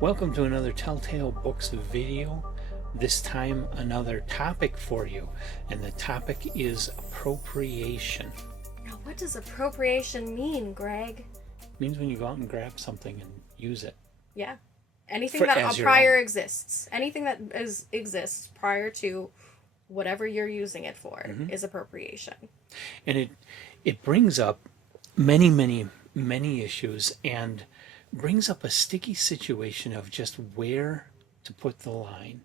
Welcome to another Telltale Books video. This time another topic for you, and the topic is appropriation. Now, what does appropriation mean, Greg? It means when you go out and grab something and use it. Yeah. Anything For- that as your prior own. exists. Anything that exists prior to whatever you're using it for is appropriation. And it brings up many issues and brings up a sticky situation of just where to put the line.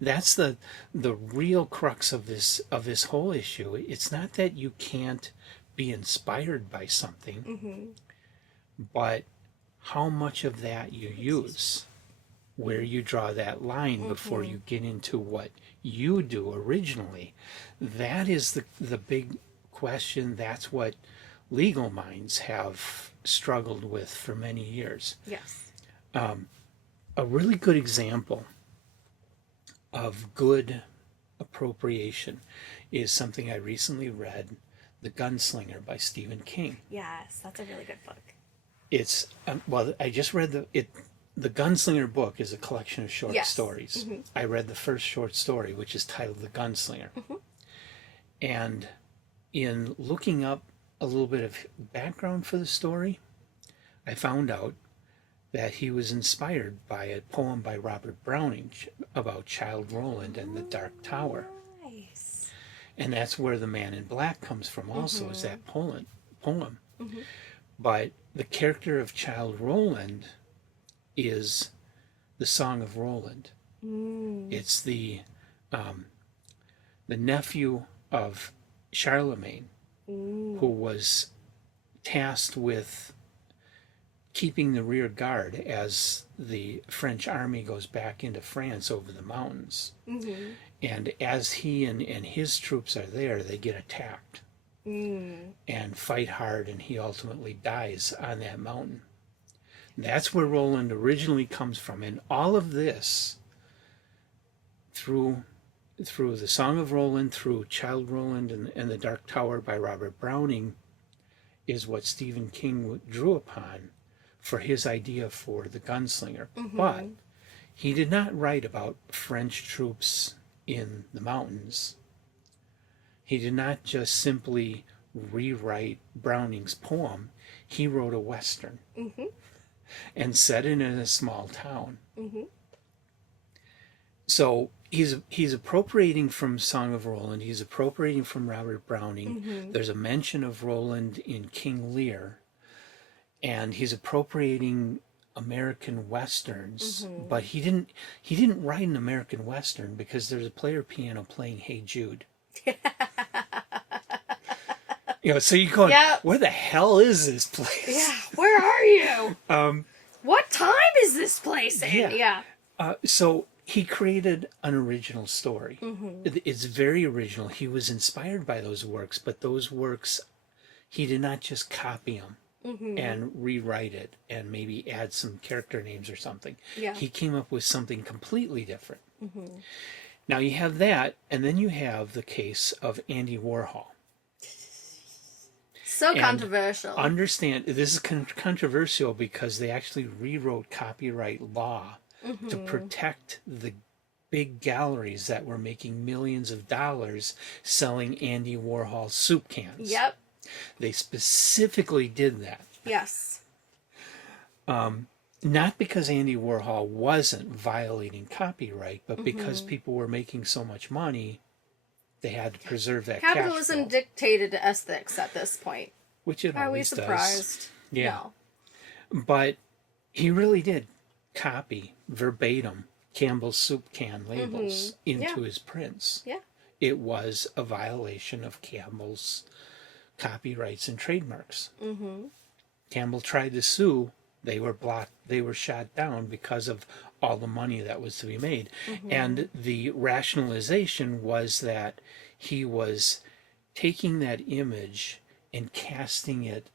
That's the real crux of this whole issue. It's not that you can't be inspired by something, but how much of that you use, where you draw that line before you get into what you do originally. That is the big question. That's what legal minds have struggled with for many years. Yes. A really good example of good appropriation is something I recently read, The Gunslinger by Stephen King. Yes, that's a really good book. It's well, I just read the Gunslinger book is a collection of short Yes. stories. I read the first short story, which is titled The Gunslinger. And in looking up a little bit of background for the story, I found out that he was inspired by a poem by Robert Browning about Childe Roland and the Dark Tower. Nice. And that's where The Man in Black comes from also, is that poem. But the character of Childe Roland is the Song of Roland. It's the nephew of Charlemagne, who was tasked with keeping the rear guard as the French army goes back into France over the mountains. And as he and his troops are there, they get attacked and fight hard, and he ultimately dies on that mountain. That's where Roland originally comes from. And all of this, through the Song of Roland, through Childe Roland and the Dark Tower by Robert Browning, is what Stephen King drew upon for his idea for The Gunslinger. But he did not write about French troops in the mountains. He did not just simply rewrite Browning's poem. He wrote a Western and set it in a small town. So he's appropriating from Song of Roland. He's appropriating from Robert Browning. There's a mention of Roland in King Lear. And he's appropriating American Westerns, but he didn't write an American Western because there's a player piano playing Hey Jude. So you're going, where the hell is this place? Yeah, where are you? What time is this place in? Yeah. So he created an original story. It's very original. He was inspired by those works, but those works, he did not just copy them and rewrite it and maybe add some character names or something. Yeah. He came up with something completely different. Now you have that, and then you have the case of Andy Warhol. So And controversial. Understand, this is controversial because they actually rewrote copyright law to protect the big galleries that were making millions of dollars selling Andy Warhol soup cans. Yep. They specifically did that. Yes. Not because Andy Warhol wasn't violating copyright, but because people were making so much money, they had to preserve that Capitalism cash flow, dictated ethics at this point. which it Are we always surprised? does. Yeah. No. But he really did copy verbatim Campbell's soup can labels into his prints. Yeah. It was a violation of Campbell's copyrights and trademarks. Campbell tried to sue. They were blocked. They were shot down because of all the money that was to be made. And the rationalization was that he was taking that image and casting it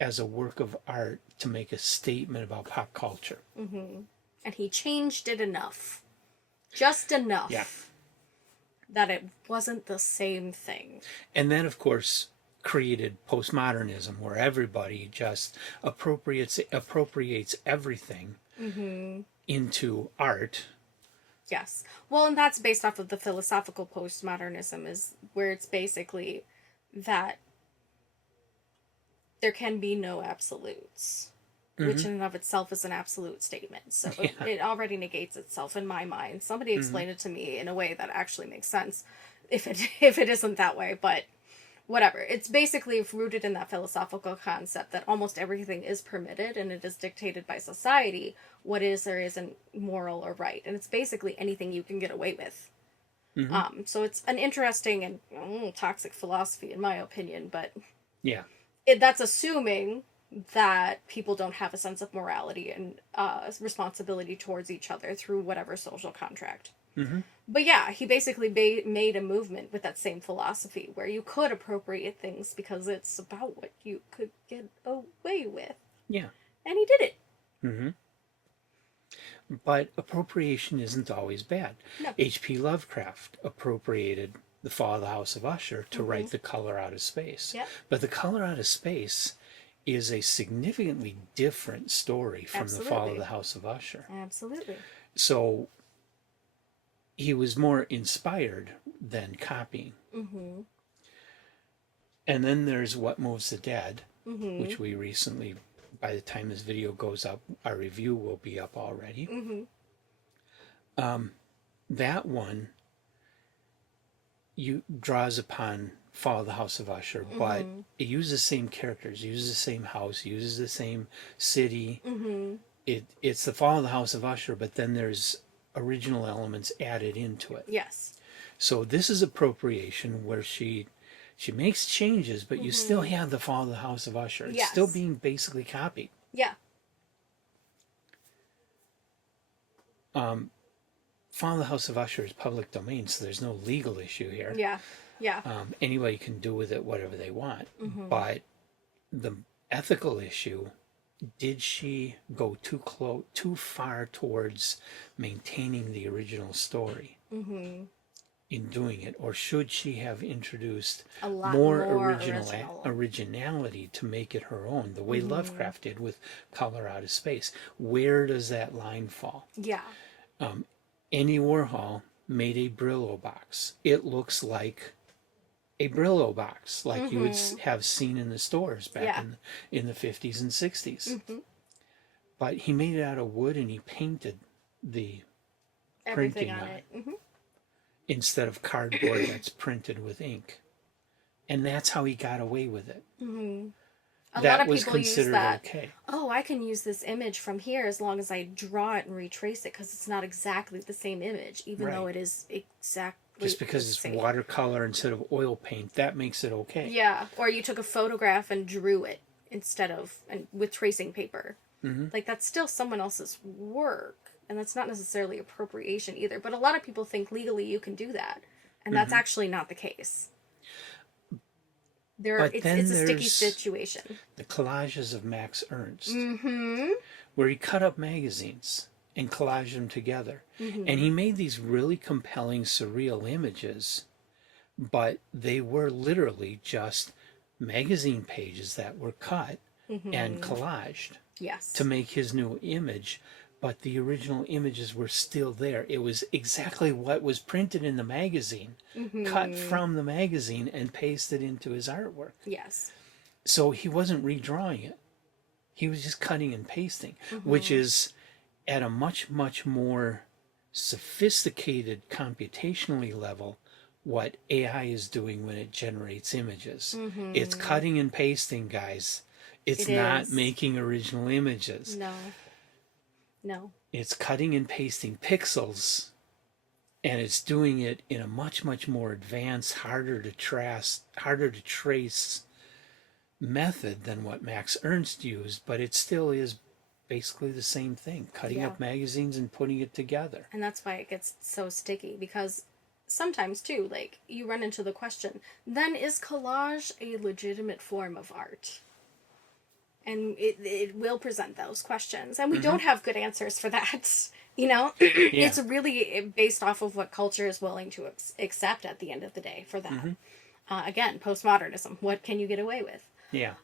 as a work of art to make a statement about pop culture. And he changed it enough. Just enough. Yeah. That it wasn't the same thing. And then, of course, created postmodernism, where everybody just appropriates everything into art. Yes. Well, and that's based off of the philosophical postmodernism, is where it's basically that there can be no absolutes, which in and of itself is an absolute statement. So it already negates itself in my mind. Somebody explained it to me in a way that actually makes sense, if it isn't that way, but whatever. It's basically rooted in that philosophical concept that almost everything is permitted and it is dictated by society what is or isn't moral or right. And it's basically anything you can get away with. So it's an interesting and toxic philosophy, in my opinion, but Yeah. that's assuming that people don't have a sense of morality and responsibility towards each other through whatever social contract. But yeah, he basically made a movement with that same philosophy where you could appropriate things because it's about what you could get away with. Yeah. And he did it. But appropriation isn't always bad. No. H.P. Lovecraft appropriated The Fall of the House of Usher to write The Color Out of Space. Yep. But The Color Out of Space is a significantly different story from The Fall of the House of Usher. Absolutely. So he was more inspired than copying. And then there's What Moves the Dead, which we recently, by the time this video goes up, our review will be up already. That one draws upon Fall of the House of Usher, but it uses the same characters, uses the same house, uses the same city. It's the Fall of the House of Usher, but then there's original elements added into it. Yes. So this is appropriation, where she makes changes, but you still have the Fall of the House of Usher. It's still being basically copied. Yeah. Fall of the House of Usher is public domain, so there's no legal issue here. Yeah. Yeah. Anybody can do with it whatever they want. But the ethical issue, did she go too far towards maintaining the original story in doing it, or should she have introduced more originality to make it her own, the way Lovecraft did with Color Out of Space? Where does that line fall? Yeah. Andy Warhol made a Brillo box. It looks like a Brillo box, like you would have seen in the stores back in the 50s and 60s. But he made it out of wood, and he painted the Everything printing on on it. instead of cardboard that's printed with ink. And that's how he got away with it. A That lot of was people use considered that. okay. Oh, I can use this image from here as long as I draw it and retrace it, because it's not exactly the same image, even though it is exactly Just because it's same. watercolor instead of oil paint, that makes it okay. Yeah, or you took a photograph and drew it instead of with tracing paper. Like, that's still someone else's work, and that's not necessarily appropriation either. But a lot of people think legally you can do that, and that's actually not the case. It's a sticky situation. The collages of Max Ernst, where he cut up magazines and collaged them together. And he made these really compelling, surreal images, but they were literally just magazine pages that were cut and collaged to make his new image. But the original images were still there. It was exactly what was printed in the magazine, cut from the magazine and pasted into his artwork. Yes. So he wasn't redrawing it. He was just cutting and pasting, which is at a much, much more sophisticated computationally level what AI is doing when it generates images. It's cutting and pasting, guys. It's not making original images. No. It's cutting and pasting pixels, and it's doing it in a much, much more advanced, harder to trace method than what Max Ernst used, but it still is basically the same thing, cutting up magazines and putting it together. And that's why it gets so sticky, because sometimes too, like, you run into the question, then is collage a legitimate form of art? And it will present those questions. And we don't have good answers for that. You know? It's really based off of what culture is willing to accept at the end of the day for that. Again, postmodernism. What can you get away with? Yeah.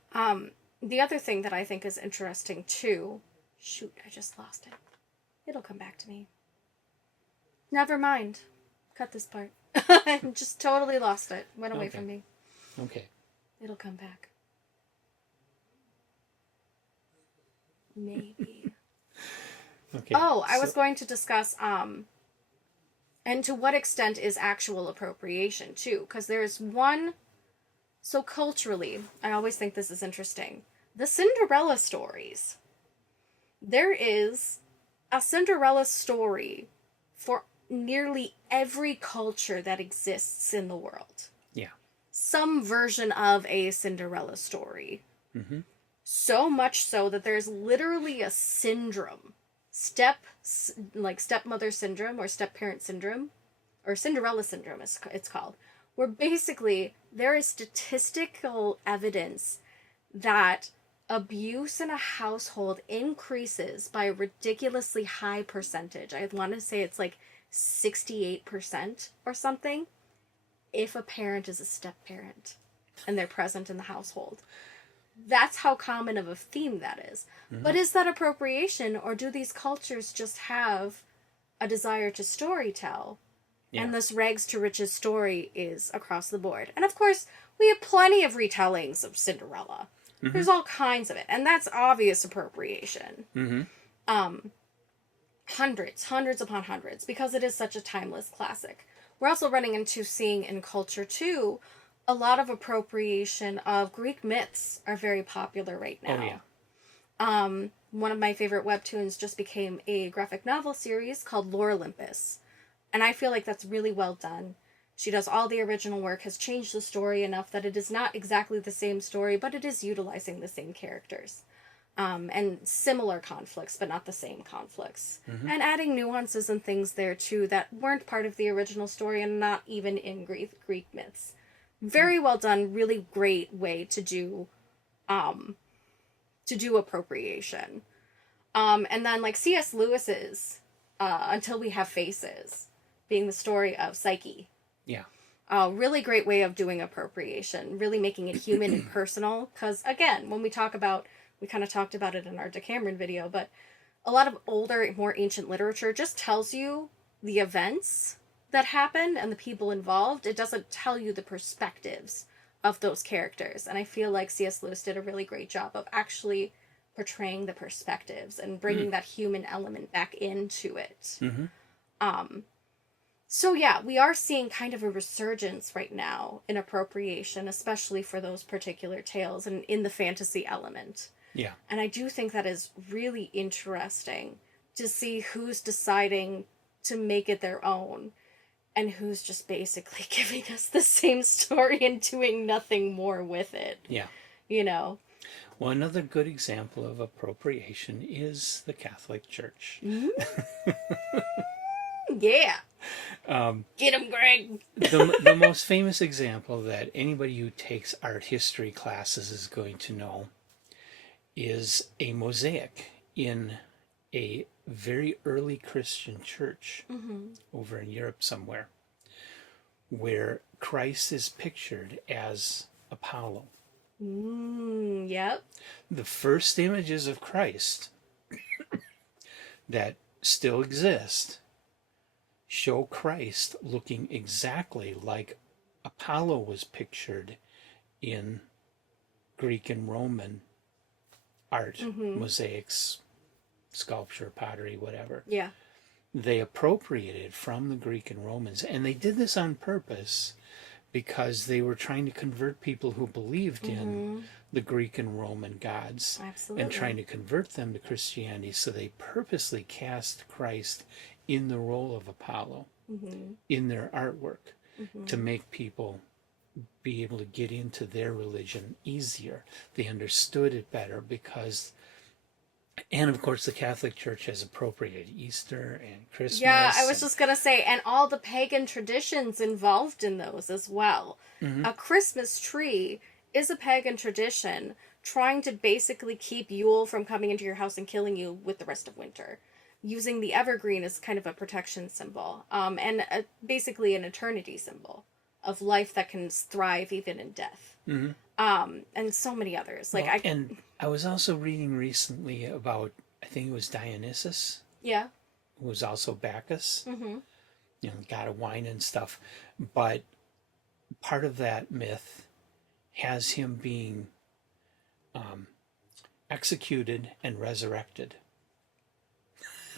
The other thing that I think is interesting too Shoot, I just lost it. It'll come back to me. Never mind. Cut this part. I just totally lost it. Went away from me. Okay. It'll come back. Maybe. Okay. Oh, I was going to discuss, and to what extent is actual appropriation, too. Because there's one... So culturally, I always think this is interesting. The Cinderella stories. There is a Cinderella story for nearly every culture that exists in the world. Yeah. Some version of a Cinderella story. Mm-hmm. So much so that there's literally a syndrome. Stepmother syndrome or step-parent syndrome. Or Cinderella syndrome, it's called. Where basically there is statistical evidence that abuse in a household increases by a ridiculously high percentage. I want to say it's like 68% or something if a parent is a step-parent and they're present in the household. That's how common of a theme that is. Mm-hmm. But is that appropriation, or do these cultures just have a desire to storytell? Yeah. And this rags to riches story is across the board. And of course, we have plenty of retellings of Cinderella. Mm-hmm. There's all kinds of it. And that's obvious appropriation. Mm-hmm. Hundreds upon hundreds, because it is such a timeless classic. We're also running into seeing in culture, too, a lot of appropriation of Greek myths are very popular right now. Oh, yeah. One of my favorite webtoons just became a graphic novel series called Lore Olympus. And I feel like that's really well done. She does all the original work, has changed the story enough that it is not exactly the same story, but it is utilizing the same characters. And similar conflicts, but not the same conflicts. Mm-hmm. And adding nuances and things there, too, that weren't part of the original story and not even in Greek myths. Very well done, really great way to do appropriation. And then, like, C.S. Lewis's Until We Have Faces, being the story of Psyche. Yeah. Really great way of doing appropriation, really making it human and personal. Because, again, when we talk about, we kind of talked about it in our Decameron video, but a lot of older, more ancient literature just tells you the events that happen and the people involved. It doesn't tell you the perspectives of those characters. And I feel like C.S. Lewis did a really great job of actually portraying the perspectives and bringing that human element back into it. Mm-hmm. So yeah, we are seeing kind of a resurgence right now in appropriation, especially for those particular tales and in the fantasy element. Yeah. And I do think that is really interesting to see who's deciding to make it their own and who's just basically giving us the same story and doing nothing more with it. Yeah. You know? Well, another good example of appropriation is the Catholic Church. Mm-hmm. Yeah. Get him, Greg. The most famous example that anybody who takes art history classes is going to know is a mosaic in a very early Christian church over in Europe somewhere, where Christ is pictured as Apollo. Yep. The first images of Christ that still exist show Christ looking exactly like Apollo was pictured in Greek and Roman art, mosaics, sculpture, pottery, whatever. Yeah. They appropriated from the Greek and Romans, and they did this on purpose because they were trying to convert people who believed in the Greek and Roman gods. Absolutely. And trying to convert them to Christianity. So they purposely cast Christ in the role of Apollo in their artwork to make people be able to get into their religion easier. They understood it better because, and of course the Catholic Church has appropriated Easter and Christmas. Yeah, I was just going to say, and all the pagan traditions involved in those as well. A Christmas tree is a pagan tradition trying to basically keep Yule from coming into your house and killing you with the rest of winter. Using the evergreen as kind of a protection symbol, and basically an eternity symbol of life that can thrive even in death. And so many others. And I was also reading recently about I think it was Dionysus, Yeah. who was also Bacchus, Mm-hmm. god of wine and stuff. But part of that myth has him being executed and resurrected.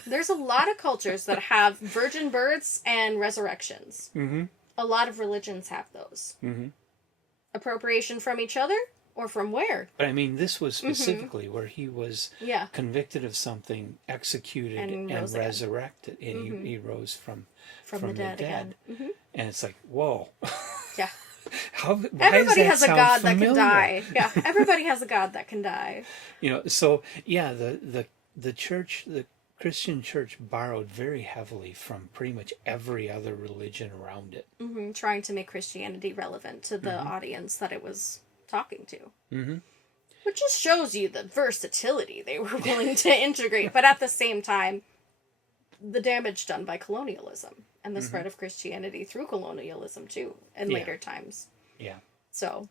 There's a lot of cultures that have virgin births and resurrections. Mm-hmm. A lot of religions have those. Mm-hmm. Appropriation from each other or from where? But I mean, this was specifically where he was Yeah. convicted of something, executed, And and rose again. resurrected, and he rose from the dead again. Mm-hmm. And it's like, whoa. Yeah. Why Everybody has a sound god familiar? that can die. Yeah. Everybody has a god that can die. So yeah, the church, the Christian church borrowed very heavily from pretty much every other religion around it. Mm-hmm. Trying to make Christianity relevant to the audience that it was talking to. Mm-hmm. Which just shows you the versatility they were willing to integrate, but at the same time, the damage done by colonialism and the spread of Christianity through colonialism too in later times. Yeah. So,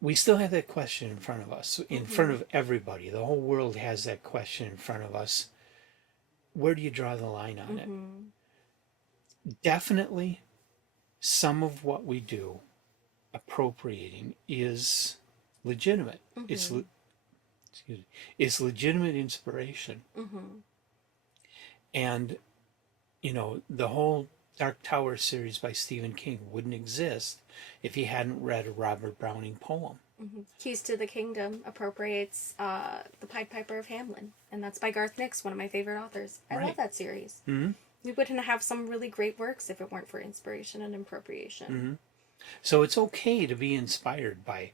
we still have that question in front of us, in front of everybody. The whole world has that question in front of us. Where do you draw the line on it? Definitely, some of what we do, appropriating, is legitimate. It's legitimate inspiration. And, the whole Dark Tower series by Stephen King wouldn't exist if he hadn't read a Robert Browning poem. Keys to the Kingdom appropriates The Pied Piper of Hamelin, and that's by Garth Nix, one of my favorite authors. I love that series. We wouldn't have some really great works if it weren't for inspiration and appropriation. So it's okay to be inspired by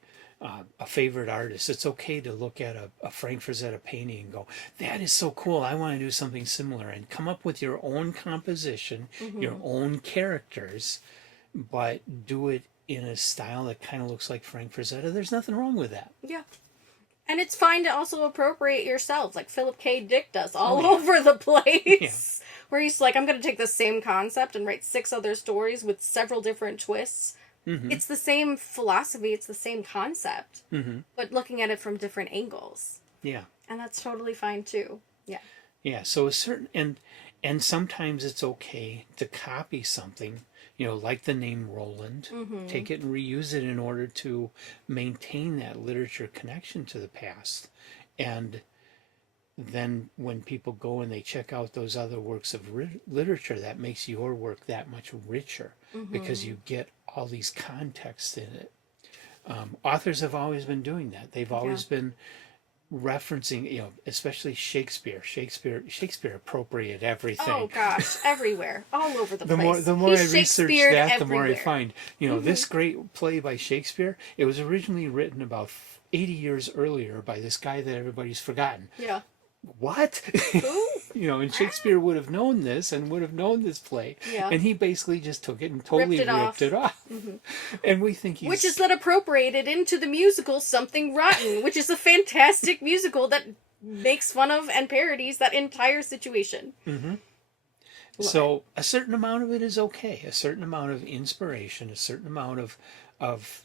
a favorite artist. It's okay to look at a Frank Frazetta painting and go, that is so cool, I want to do something similar, and come up with your own composition, your own characters, but do it in a style that kind of looks like Frank Frazetta. There's nothing wrong with that. Yeah. And it's fine to also appropriate yourself, like Philip K. Dick does all over the place. Where he's like, I'm going to take the same concept and write 6 other stories with several different twists. It's the same philosophy, it's the same concept, but looking at it from different angles. Yeah. And that's totally fine too. Yeah. Yeah, so a certain, and sometimes it's okay to copy something, like the name Roland, take it and reuse it in order to maintain that literature connection to the past. And then when people go and they check out those other works of literature, that makes your work that much richer because you get all these contexts in it. Authors have always been doing that. They've always been referencing, especially Shakespeare. Shakespeare appropriated everything. Oh gosh, everywhere, all over the place. The more I research that, the more I everywhere. find, this great play by Shakespeare, it was originally written about 80 years earlier by this guy that everybody's forgotten. Yeah. What? Who? And Shakespeare would have known this and would have known this play. Yeah. And he basically just took it and totally ripped it off. And we think he's... Which is then appropriated into the musical Something Rotten, which is a fantastic musical that makes fun of and parodies that entire situation. So a certain amount of it is okay. A certain amount of inspiration, a certain amount of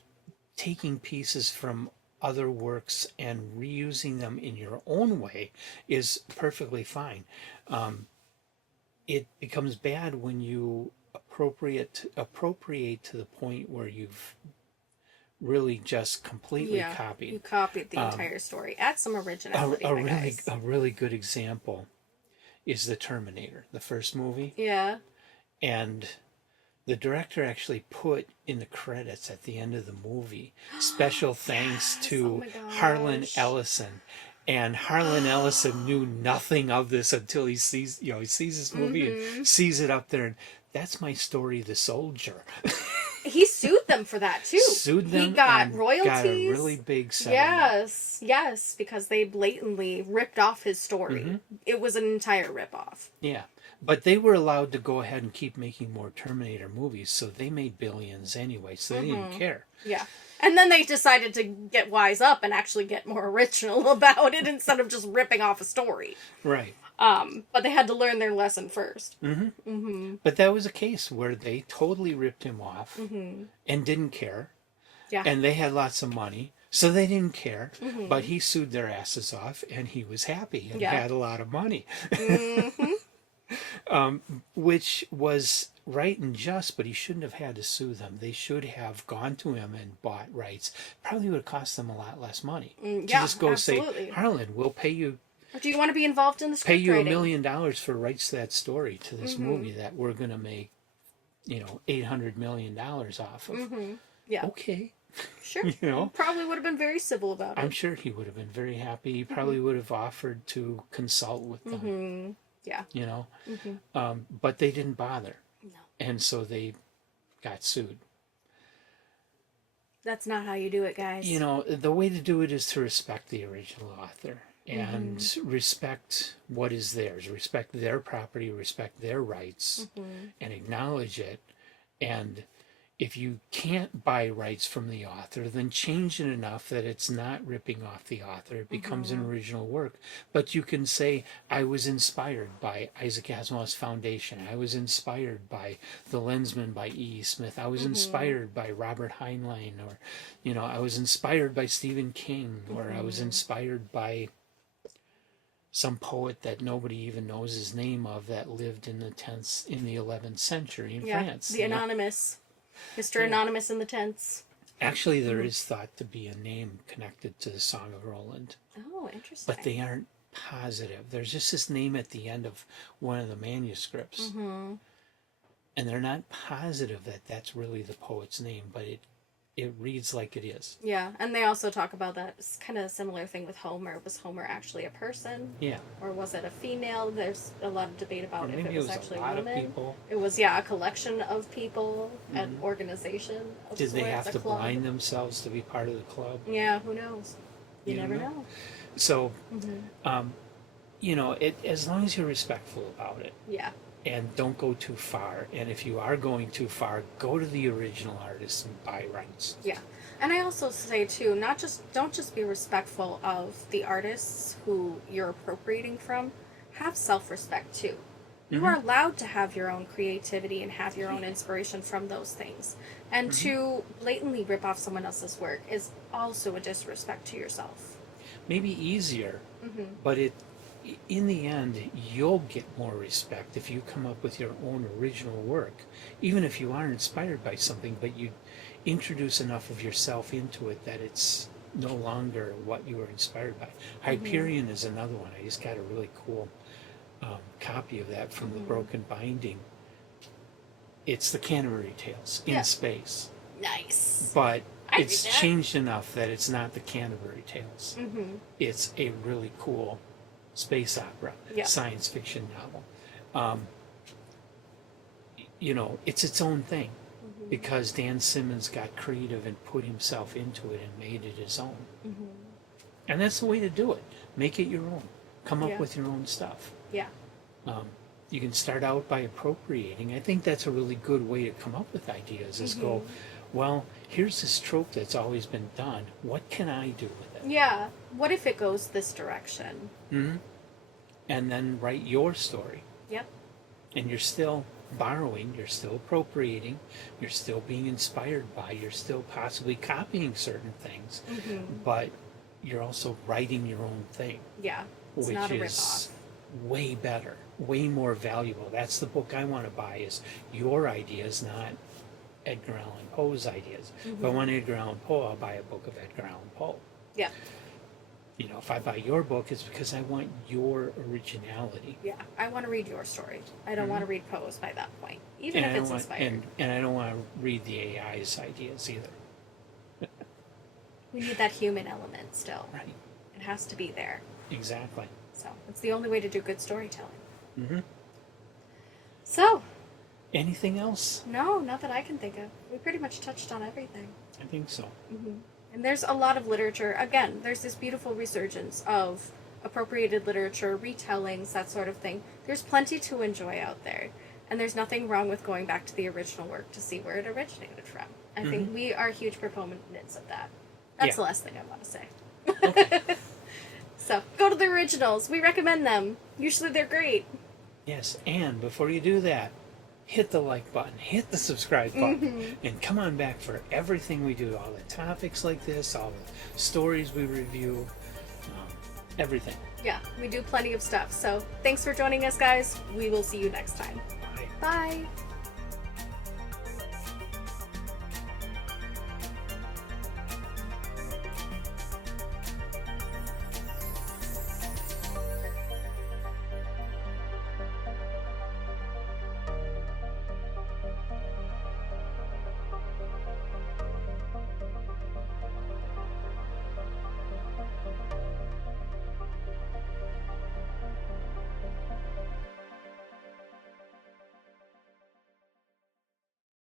taking pieces from other works and reusing them in your own way is perfectly fine. It becomes bad when you appropriate to the point where you've really just completely copied. You copied the entire story. Add some originality, A really good example is The Terminator, the first movie. Yeah. And the director actually put in the credits at the end of the movie special thanks to Harlan Ellison. And Harlan Ellison knew nothing of this until he sees this movie and sees it up there. And that's my story, The Soldier. He sued them for that too. Sued them. He got and royalties. Got a really big settlement. Yes, because they blatantly ripped off his story. It was an entire ripoff. Yeah. But they were allowed to go ahead and keep making more Terminator movies, so they made billions anyway, so they didn't care. Yeah. And then they decided to get wise up and actually get more original about it instead of just ripping off a story. Right. But they had to learn their lesson first. But that was a case where they totally ripped him off and didn't care. Yeah. And they had lots of money, So they didn't care, but he sued their asses off, and he was happy and Yeah. had a lot of money, Mm-hmm. which was right and just, but he shouldn't have had to sue them. They should have gone to him and bought rights. Probably would have cost them a lot less money. To Yeah, just go absolutely. say, Harlan, we'll pay you Or do you want to be involved in the pay script you $1 writing? million for rights to that story, to this movie that we're going to make, $800 million off of. Yeah. Okay. Sure. You know? He probably would have been very civil about it. I'm sure he would have been very happy. He probably would have offered to consult with them, Yeah. but they didn't bother. No. And so they got sued. That's not how you do it, guys. The way to do it is to respect the original author and respect what is theirs, respect their property, respect their rights, and acknowledge it. And if you can't buy rights from the author, then change it enough that it's not ripping off the author. It becomes an original work. But you can say, I was inspired by Isaac Asimov's Foundation. I was inspired by The Lensman by E. Smith. I was inspired by Robert Heinlein. Or, I was inspired by Stephen King. Or I was inspired by some poet that nobody even knows his name of that lived in the 11th century in France. The Anonymous. Mr. Anonymous in the tents. Actually, there is thought to be a name connected to the Song of Roland, Oh, interesting. but they aren't positive. There's just this name at the end of one of the manuscripts, and they're not positive that that's really the poet's name, but it reads like it is. Yeah, and they also talk about that kind of similar thing with Homer. Was Homer actually a person? Yeah. Or was it a female? There's a lot of debate about Or if maybe it was actually a lot women. of people. It was, a collection of people, an organization of Did they sorts, have a to club. blind themselves to be part of the club? Yeah, who knows? You You never don't know. So, as long as you're respectful about it, Yeah. and don't go too far. And if you are going too far, go to the original artist and buy rights. Yeah. And I also say too, don't just be respectful of the artists who you're appropriating from. Have self-respect too. You are allowed to have your own creativity and have your own inspiration from those things. And to blatantly rip off someone else's work is also a disrespect to yourself. Maybe easier, but in the end, you'll get more respect if you come up with your own original work, even if you are inspired by something, but you introduce enough of yourself into it that it's no longer what you were inspired by. Hyperion is another one. I just got a really cool copy of that from the Broken Binding. It's the Canterbury Tales in space, Nice. but I it's read that. changed enough that it's not the Canterbury Tales. It's a really cool space opera, science fiction novel. It's its own thing because Dan Simmons got creative and put himself into it and made it his own. And that's the way to do it. Make it your own. Come up with your own stuff. Yeah. You can start out by appropriating. I think that's a really good way to come up with ideas is go, well, here's this trope that's always been done. What can I do with it? Yeah. What if it goes this direction? And then write your story. Yep. And you're still borrowing, you're still appropriating, you're still being inspired by, you're still possibly copying certain things, but you're also writing your own thing. Yeah. It's which not a is ripoff. way better, way more valuable. That's the book I want to buy is your ideas, not Edgar Allan Poe's ideas. If I want Edgar Allan Poe, I'll buy a book of Edgar Allan Poe. Yeah. If I buy your book, it's because I want your originality. Yeah. I want to read your story. I don't want to read Poe's by that point, even And if I it's don't inspired. and I don't want to read the AI's ideas either. We need that human element still. Right. It has to be there. Exactly. So it's the only way to do good storytelling. Mm-hmm. So, Anything else? no, not that I can think of. We pretty much touched on everything. I think so. And there's a lot of literature. Again, there's this beautiful resurgence of appropriated literature, retellings, that sort of thing. There's plenty to enjoy out there. And there's nothing wrong with going back to the original work to see where it originated from. I think we are huge proponents of that. That's the last thing I want to say. Okay. So, go to the originals. We recommend them. Usually they're great. Yes, and before you do that, hit the like button, hit the subscribe button, and come on back for everything we do, all the topics like this, all the stories we review, everything. Yeah, we do plenty of stuff. So thanks for joining us, guys. We will see you next time. Bye. Bye.